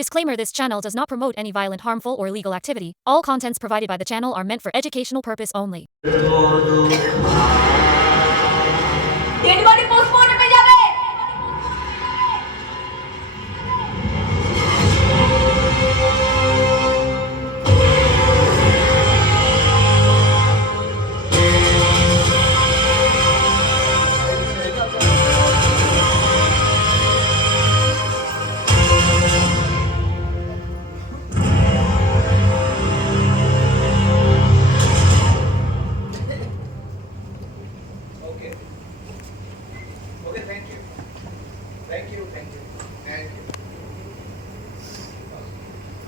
Disclaimer This channel does not promote any violent, harmful, or illegal activity. All contents provided by the channel are meant for educational purpose only.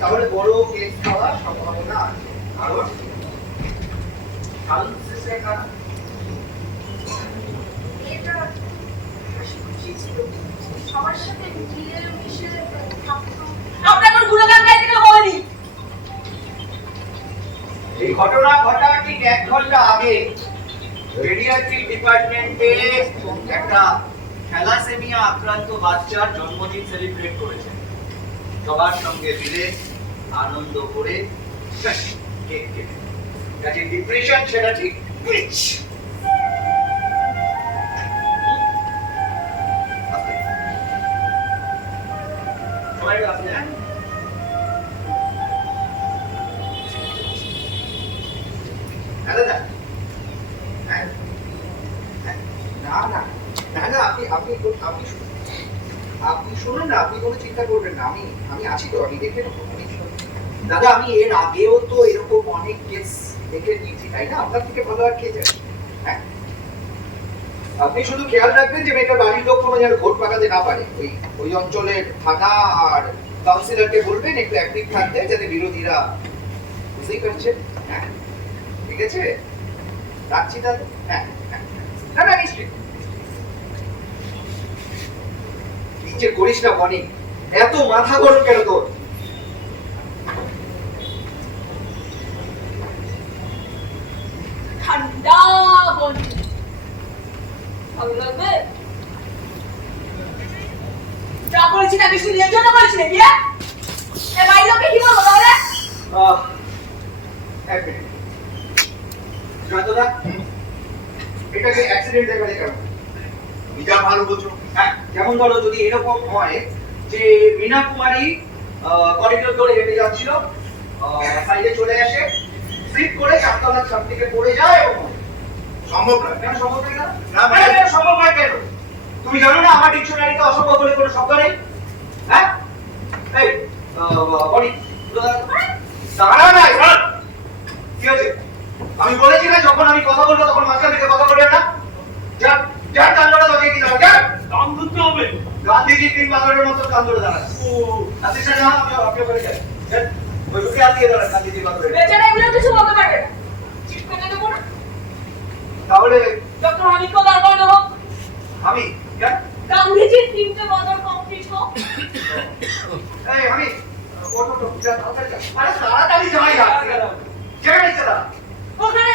তাহলে বড় case খাওয়ার সম্ভাবনা আছে। কারণ কারণ শেষে কারণ এটা হাসি খুশি ছিল। সবার সাথে মিলে মিশে থাকতো। আপনার গুণগান গাইতে বলেনি এই ঘটনা ঘটার ঠিক এক ঘণ্টা আগে রেডিয়াট্রিক ডিপার্টমেন্টে একটা থ্যালাসেমিয়া আক্রান্ত বাচ্চার জন্মদিন সেলিব্রেট করেছে সবার সঙ্গে মিলে আনন্দ করে কেক কেটে কাজে ডিপ্রেশন সেটা ঠিক হ্যাঁ। হ্যাঁ। হ্যাঁ, আপনি আপনি আপনি না আপনি কোনো চিন্তা করবেন না আমি আমি আছি তো আমি দেখে নেব দাদা আমি এর আগেও তো এরকম অনেক কেস দেখে নিয়েছি তাই না? আপনার থেকে ভালো আর হ্যাঁ। আপনি শুধু খেয়াল রাখবেন যে মেয়েটার বাড়ির লোক কোনো যেন ভোট পাকাতে না পারে। ওই ওই অঞ্চলের থানা আর কাউন্সিলরকে বলবেন একটু অ্যাক্টিভ থাকতে যাতে বিরোধীরা বুঝতেই পারছেন। হ্যাঁ। ঠিক আছে? রাখছি তাহলে? হ্যাঁ হ্যাঁ, হ্যাঁ। না না নিশ্চয়ই। নিচে করিস না বনি এত মাথা গরম কেন তোর? ঠান্ডা বডি ভালো লাগবে? যা করেছি না কিছু নিজের জন্য করেছিলে বিয়ে এ বাড়ির লোককে কি বলব তাহলে? আহ, এক মিনিট। জয়ন্তদা এটাকে অ্যাক্সিডেন্ট দেখালে কেমন তুমি যা ভালো বোঝো। হ্যাঁ যেমন ধরো যদি এরকম হয় যে মীনা কুমারী করিডোর ধরে হেঁটে যাচ্ছিল সাইডে চলে আসে স্লিপ করে চারতলার ছাদ থেকে পড়ে যায় এবং সম্ভব নয়। কেন সম্ভব না না, না সম্ভব হয় কেন? তুমি জানো না আমার ডিকশনারিতে অসম্ভব বলে কোনো শব্দ নেই? হ্যাঁ? এই বডি দাঁড়া না কি হয়েছে? আমি বলেছি না যখন আমি কথা বলব তখন মাঝখান থেকে কথা বলবেন না। যার যার কান্দটা বাজিয়ে কি দাঁড়া যার? দাম ধরতে হবে। গান্ধীজি তিন বাজারের মতো কান ধরে দাঁড়াচ্ছে আপনি স্যার না আপনি আপনি বলে যান যান, ওই হাত দিয়ে দাঁড়ান গান্ধীজি বাজারে বেচারা এগুলো কিছু বলতে পারবে না। করে দেবো না তাহলে ডক্টর হানিফকে দাঁড় করানো হোক। আমি যান গান্ধীজির তিনটে বছর কমপ্লিট হোক। এই আমি ওটো ওটো যা তাড়াতাড়ি যা আরে তাড়াতাড়ি যাই না যেখানে দাঁড়া ওখানে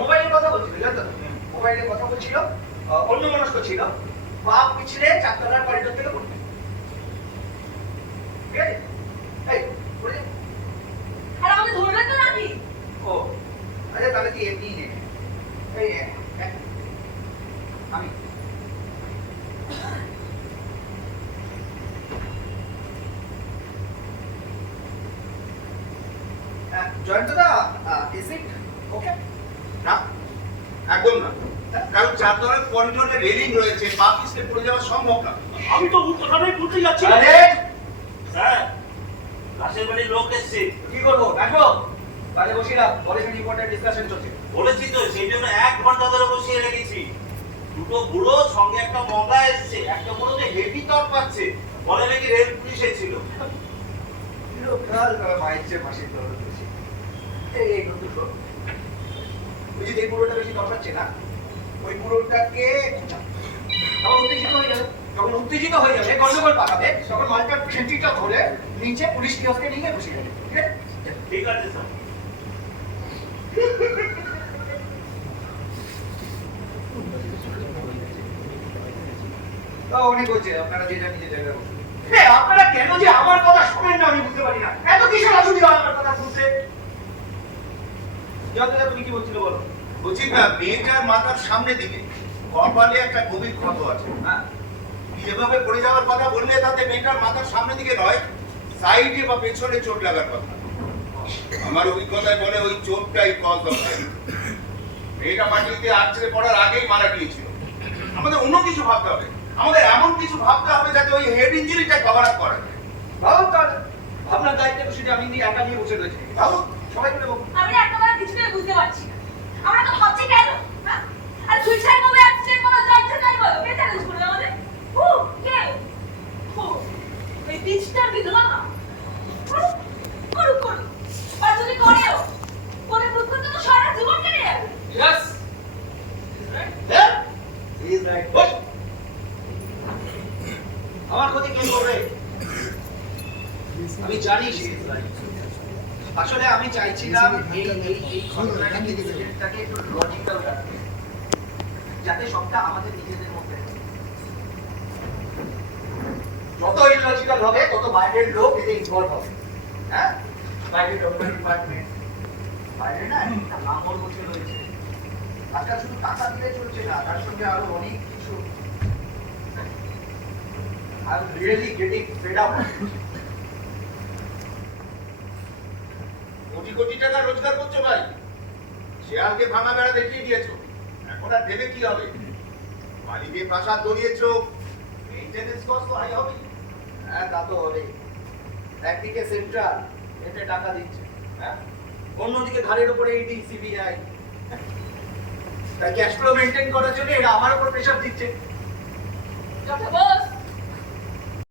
মোবাইলের কথা বলছিল জানতো মোবাইলের কথা বলছিল অন্য মনস্ক ছিল। পা পিছলে চারতলার করিডোর থেকে উঠবে ঠিক আছে? এই বুঝলি আর আমাকে ধরবে তো নাকি? ও আচ্ছা তাহলে কি এমনি নেবে আমি। জয়ন্তদা ইজ ইট ওকে না একদম না কারণ চারতলার করিডোরে রেলিং রয়েছে পা পিছলে পড়ে যাওয়া সম্ভব না আমি তো ওই কথাটাই বলতে যাচ্ছি আরে স্যার পাশের বাড়ির লোক এসছে কি করব দেখো তাহলে বসিলাম কলেজের ইম্পর্টেন্ট ডিসকাশন চলছে বলেছি তো সেই জন্য এক ঘণ্টা ধরে বসিয়ে রেখেছি দুটো বুড়ো সঙ্গে একটা মগা এসছে একটা বুড়ো যে হেভি তপ পাচ্ছে বলে নাকি রেল পুলিশ ছিল লোকাল চেয়ে মাসির দরদ এই এই কিন্তু বুঝি যে বুড়োটা বেশি না ওই বুড়োটাকে তখন উত্তেজিত হয়ে যখন উত্তেজিত হয়ে যাবে গন্ডগোল পাকাবে তখন ধরে নিচে পুলিশ কিয়সকে নিয়ে বসে যাবে ঠিক আছে? স্যার অনেক হচ্ছে আপনারা যেটা নিজের জায়গায় বসুন। হ্যাঁ আপনারা কেন যে আমার কথা শোনেন না আমি বুঝতে পারি না। এত কিসের অসুবিধা আমার কথা শুনতে? তুমি কি বলছিলে বলো? বলছি না মেয়েটার মাথার সামনে দিকে কপালে একটা গভীর ক্ষত আছে। হ্যাঁ। যেভাবে পড়ে যাওয়ার কথা বললে তাতে মেয়েটার মাথার সামনে দিকে নয় সাইডে বা পেছনে চোট লাগার কথা। আমার অভিজ্ঞতায় বলে ওই চোটটাই কজ অফ মেয়েটা মাটিতে আছড়ে পড়ার আগেই মারা গিয়েছিল। আমাদের অন্য কিছু ভাবতে হবে। আমাদের এমন কিছু ভাবতে হবে যাতে ওই হেড ইঞ্জুরিটা কভার আপ করা যায়। ভাবুন তাহলে। আপনার দায়িত্বে সেটা আমি নিয়ে একা নিয়ে বসে রয়েছি। ভাবুন। সবাই মিলে আমি একেবারে কিছুই বুঝতে পারছি না। আমরা তো ভাবছি কেন? আর সুইসাইড বলো অ্যাক্সিডেন্ট বলো যা ইচ্ছা তাই বলো। কে চ্যালেঞ্জ করবে আমাদের? হু কে? হু ওই বীজটার বিধবা মা। করুক, করুক করুক। যদি করেও করে বুঝতে তো সারা জীবন কেটে যাবে। ইয়েস ইজ রাইট আমার ক্ষতি কে করবে? আমি জানি সে ইজ রাইট আসলে আমি চাইছিলাম এই এই এই ঘটনাটাকে ইনসিডেন্টটাকে একটু লজিক্যাল রাখতে যাতে সবটা আমাদের নিজেদের মধ্যে যত ইললজিক্যাল হবে তত বাইরের লোক এতে ইনভলভ হবে। হ্যাঁ? বাইরের ডক্টর ডিপার্টমেন্ট বাইরে না একটা বসে রয়েছে। আজকাল শুধু টাকা চলছে না তার সঙ্গে আরও অনেক কিছু। ফেড আপ কোটি কোটি টাকা রোজগার করছ ভাই। শেয়ালকে ভাঙা বেড়া দেখিয়ে দিয়েছ। এখন আর ভেবে কি হবে? বাড়ি দিয়ে প্রাসাদ দড়িয়েছো মেইনটেনেন্স কস্ট তো হাই হবে হ্যাঁ তা তো হবে একদিকে সেন্ট্রাল এতে টাকা দিচ্ছে। হ্যাঁ? অন্যদিকে ঘাড়ের উপরে ইডি সিবিআই তাই ক্যাশ ফ্লো মেনটেন করার জন্য এরা আমার উপর প্রেশার দিচ্ছে। যত বল।